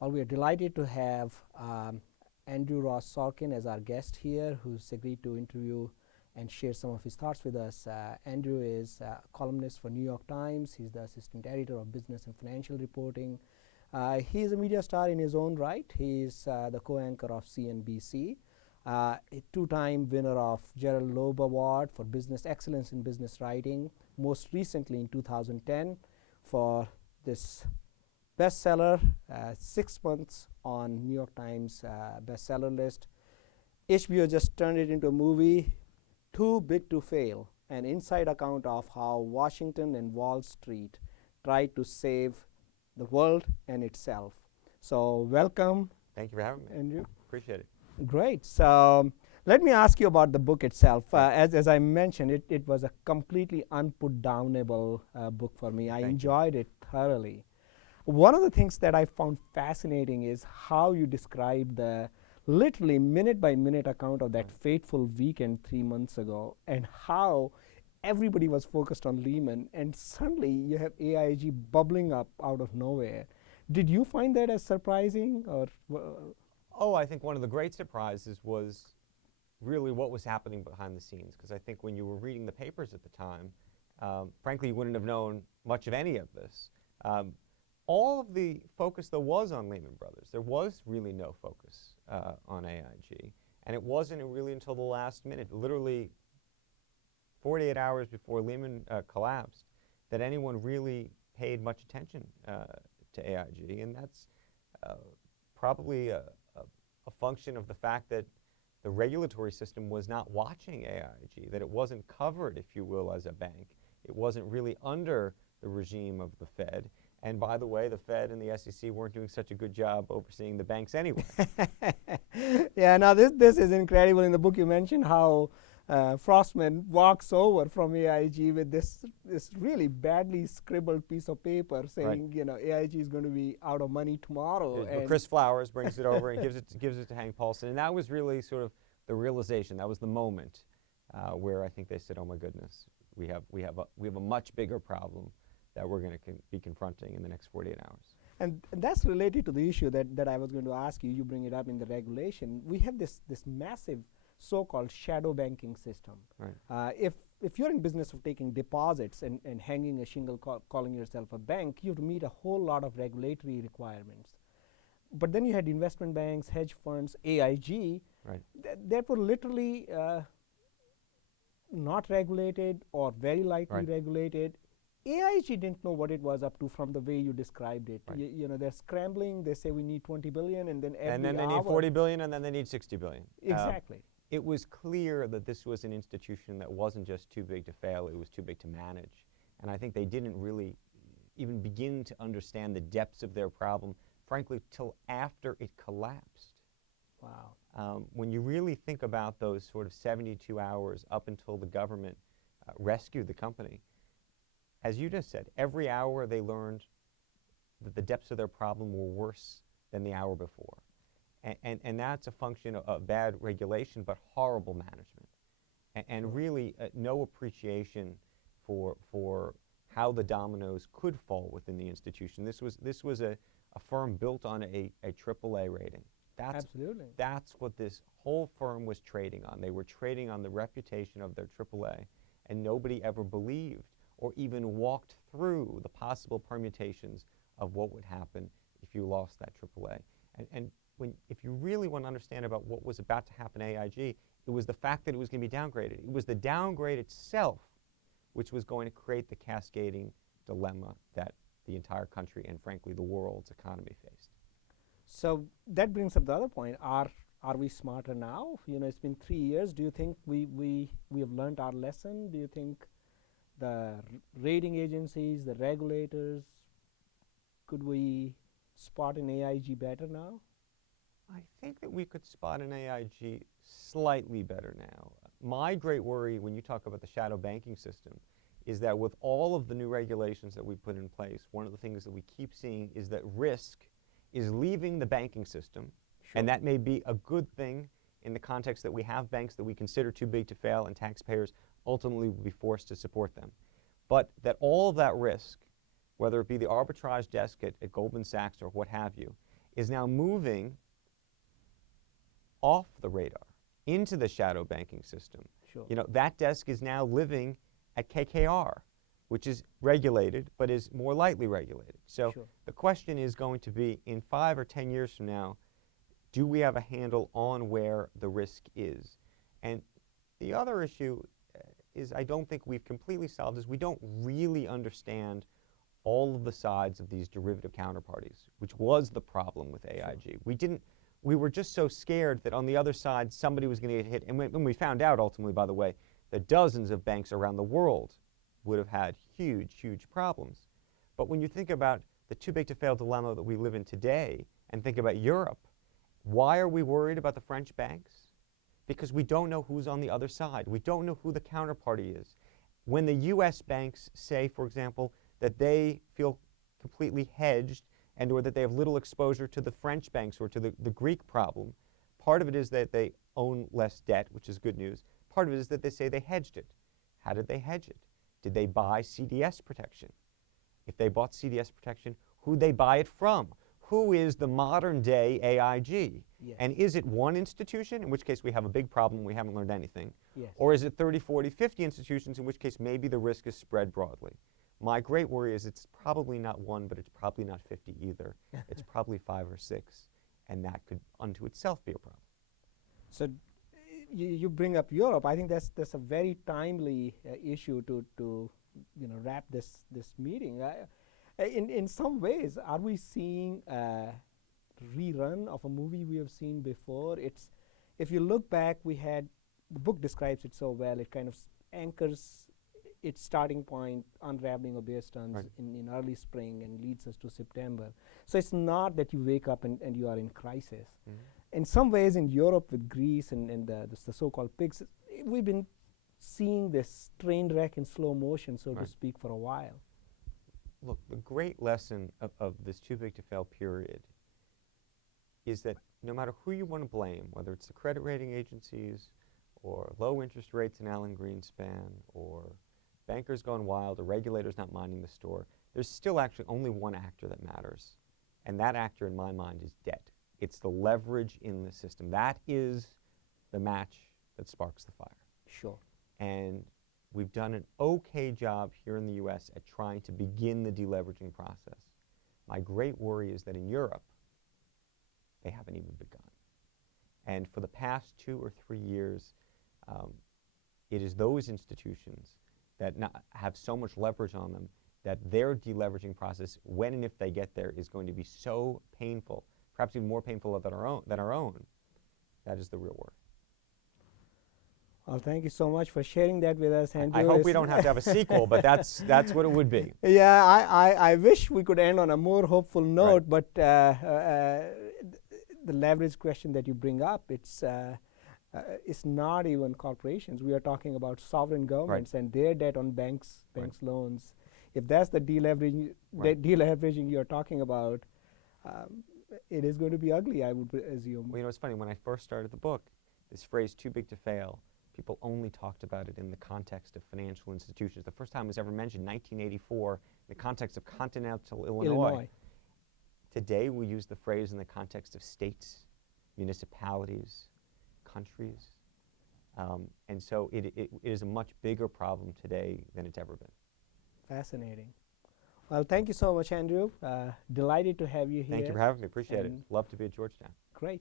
Well, we are delighted to have Andrew Ross Sorkin as our guest here, who's agreed to interview and share some of his thoughts with us. Andrew is a columnist for New York Times. He's the assistant editor of business and financial reporting. He is a media star in his own right. He's the co-anchor of CNBC, a two-time winner of Gerald Loeb Award for Business Excellence in Business Writing, most recently in 2010 for this bestseller, 6 months on New York Times bestseller list. HBO just turned it into a movie, Too Big to Fail, an inside account of how Washington and Wall Street tried to save the world and itself. So welcome. Thank you for having me, Andrew. Appreciate it. Great. So let me ask you about the book itself. As I mentioned, it was a completely unputdownable book for me. I enjoyed it thoroughly. One of the things that I found fascinating is how you describe the literally minute by minute account of that fateful weekend 3 months ago, and how everybody was focused on Lehman, and suddenly you have AIG bubbling up out of nowhere. Did you find that as surprising, or? Oh, I think one of the great surprises was really what was happening behind the scenes, because I think when you were reading the papers at the time, frankly, you wouldn't have known much of any of this. All of the focus there was on Lehman Brothers. There was really no focus on AIG, and it wasn't really until the last minute, literally 48 hours before Lehman collapsed, that anyone really paid much attention to AIG, and that's probably a function of the fact that the regulatory system was not watching AIG, that it wasn't covered, if you will, as a bank. It wasn't really under the regime of the Fed. And by the way, the Fed and the SEC weren't doing such a good job overseeing the banks anyway. Yeah, now this is incredible. In the book you mentioned how Frostman walks over from AIG with this really badly scribbled piece of paper saying, you know, AIG is going to be out of money tomorrow. And Chris Flowers brings it over and gives it to Hank Paulson, and that was really sort of the realization. That was the moment where I think they said, "Oh my goodness, we have a much bigger problem that we're going to be confronting in the next 48 hours." And that's related to the issue that I was going to ask you. You bring it up in the regulation. We have this massive so-called shadow banking system. Right. If you're in business of taking deposits and hanging a shingle calling yourself a bank, you have to meet a whole lot of regulatory requirements. But then you had investment banks, hedge funds, AIG, right, that were literally not regulated or very lightly regulated. AIG didn't know what it was up to from the way you described it. Right. You know, they're scrambling. They say we need 20 billion, and then every and then they hour need 40 billion, and then they need 60 billion. Exactly. It was clear that this was an institution that wasn't just too big to fail, it was too big to manage. And I think they didn't really even begin to understand the depths of their problem, frankly, till after it collapsed. Wow. When you really think about those sort of 72 hours up until the government rescued the company, as you just said, every hour they learned that the depths of their problem were worse than the hour before. And that's a function of bad regulation, but horrible management. And really no appreciation for how the dominoes could fall within the institution. This was a firm built on a AAA rating. Absolutely. That's what this whole firm was trading on. They were trading on the reputation of their AAA, and nobody ever believed or even walked through the possible permutations of what would happen if you lost that AAA. And if you really want to understand about what was about to happen at AIG, it was the fact that it was going to be downgraded. It was the downgrade itself which was going to create the cascading dilemma that the entire country and, frankly, the world's economy faced. So that brings up the other point. Are we smarter now? You know, it's been 3 years. Do you think we have learned our lesson? Do you think the rating agencies, the regulators, could we spot an AIG better now? I think that we could spot an AIG slightly better now. My great worry when you talk about the shadow banking system is that with all of the new regulations that we put in place, one of the things that we keep seeing is that risk is leaving the banking system, and that may be a good thing in the context that we have banks that we consider too big to fail and taxpayers ultimately will be forced to support them. But that all of that risk, whether it be the arbitrage desk at Goldman Sachs or what have you, is now moving off the radar into the shadow banking system. Sure. You know, that desk is now living at KKR, which is regulated but is more lightly regulated. So Sure. the question is going to be, in 5 or 10 years from now, do we have a handle on where the risk is? And the other issue is, I don't think we've completely solved, is we don't really understand all of the sides of these derivative counterparties, which was the problem with AIG. Sure. We were just so scared that on the other side somebody was going to get hit. And when we found out ultimately, by the way, that dozens of banks around the world would have had huge, huge problems. But when you think about the too big to fail dilemma that we live in today, and think about Europe, why are we worried about the French banks? Because we don't know who's on the other side. We don't know who the counterparty is. When the US banks say, for example, that they feel completely hedged and or that they have little exposure to the French banks or to the Greek problem, part of it is that they own less debt, which is good news. Part of it is that they say they hedged it. How did they hedge it? Did they buy CDS protection? If they bought CDS protection, who'd they buy it from? Who is the modern day AIG? Yes. And is it one institution, in which case we have a big problem, we haven't learned anything? Yes. Or is it 30, 40, 50 institutions, in which case maybe the risk is spread broadly? My great worry is it's probably not 1, but it's probably not 50 either. It's probably 5 or 6, and that could unto itself be a problem. So you bring up Europe. I think that's a very timely issue to wrap this meeting. In some ways, are we seeing a rerun of a movie we have seen before? If you look back, the book describes it so well. It kind of anchors its starting point, unraveling of bear stearns Right. in early spring, and leads us to September. So it's not that you wake up and you are in crisis. Mm-hmm. In some ways, in Europe with Greece and the so-called pigs, we've been seeing this train wreck in slow motion, so to Right. speak, for a while. Look, the great lesson of this too big to fail period is that no matter who you want to blame, whether it's the credit rating agencies or low interest rates in Alan Greenspan or bankers gone wild or regulators not minding the store, there's still actually only one actor that matters. And that actor, in my mind, is debt. It's the leverage in the system. That is the match that sparks the fire. Sure. And we've done an okay job here in the US at trying to begin the deleveraging process. My great worry is that in Europe, they haven't even begun. And for the past 2 or 3 years, it is those institutions that have so much leverage on them that their deleveraging process, when and if they get there, is going to be so painful, perhaps even more painful than our own. That is the real worry. Well, thank you so much for sharing that with us, Andrew. I hope we don't have to have a sequel, but that's what it would be. Yeah, I wish we could end on a more hopeful note, Right. but the leverage question that you bring up, it's not even corporations. We are talking about sovereign governments and their debt on banks' loans. If that's the deleveraging you're talking about, it is going to be ugly, I would assume. Well, it's funny, when I first started the book, this phrase, too big to fail, people only talked about it in the context of financial institutions. The first time it was ever mentioned, 1984, in the context of continental Illinois. Today, we use the phrase in the context of states, municipalities, countries. And so it is a much bigger problem today than it's ever been. Fascinating. Well, thank you so much, Andrew. Delighted to have you here. Thank you for having me. Appreciate it. Love to be at Georgetown. Great.